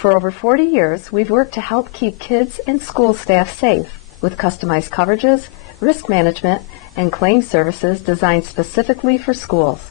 For over 40 years, we've worked to help keep kids and school staff safe with customized coverages, risk management, and claim services designed specifically for schools.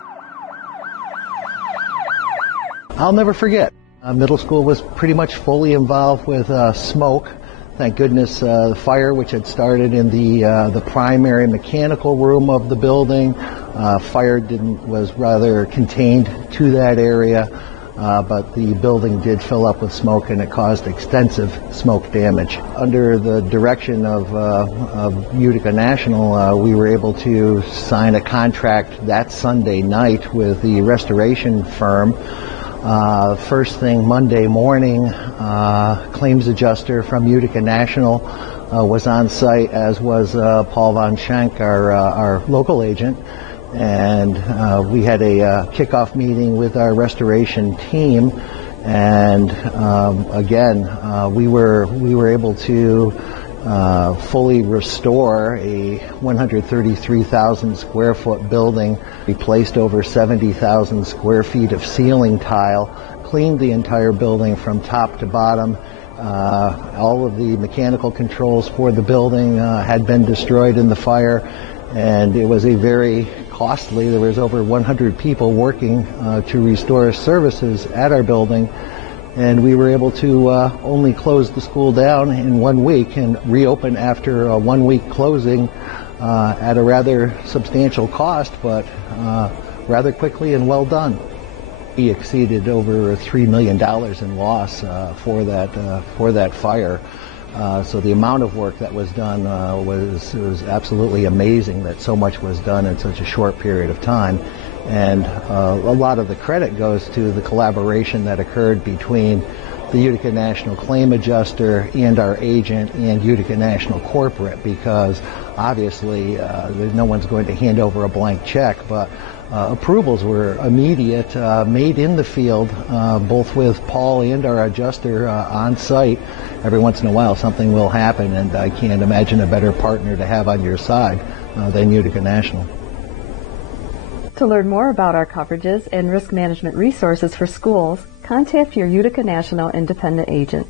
I'll never forget. Middle school was pretty much fully involved with smoke. Thank goodness the fire, which had started in the primary mechanical room of the building, fire was rather contained to that area, but the building did fill up with smoke and it caused extensive smoke damage. Under the direction of Utica National, we were able to sign a contract that Sunday night with the restoration firm. First thing Monday morning, claims adjuster from Utica National was on site, as was Paul Von Schenk, our local agent, and we had a kickoff meeting with our restoration team, and again we were able to fully restore a 133,000 square foot building, replaced over 70,000 square feet of ceiling tile, cleaned the entire building from top to bottom. All of the mechanical controls for the building had been destroyed in the fire, and it was a very costly, there was over 100 people working to restore services at our building. And we were able to only close the school down in 1 week and reopen after a 1 week closing at a rather substantial cost, but rather quickly and well done. We exceeded over $3 million in loss for that fire. So the amount of work that was done was absolutely amazing, that so much was done in such a short period of time. And a lot of the credit goes to the collaboration that occurred between the Utica National Claim Adjuster and our agent and Utica National Corporate, because obviously no one's going to hand over a blank check, but approvals were immediate, made in the field, both with Paul and our adjuster on site. Every once in a while something will happen, and I can't imagine a better partner to have on your side than Utica National. To learn more about our coverages and risk management resources for schools, contact your Utica National independent agent.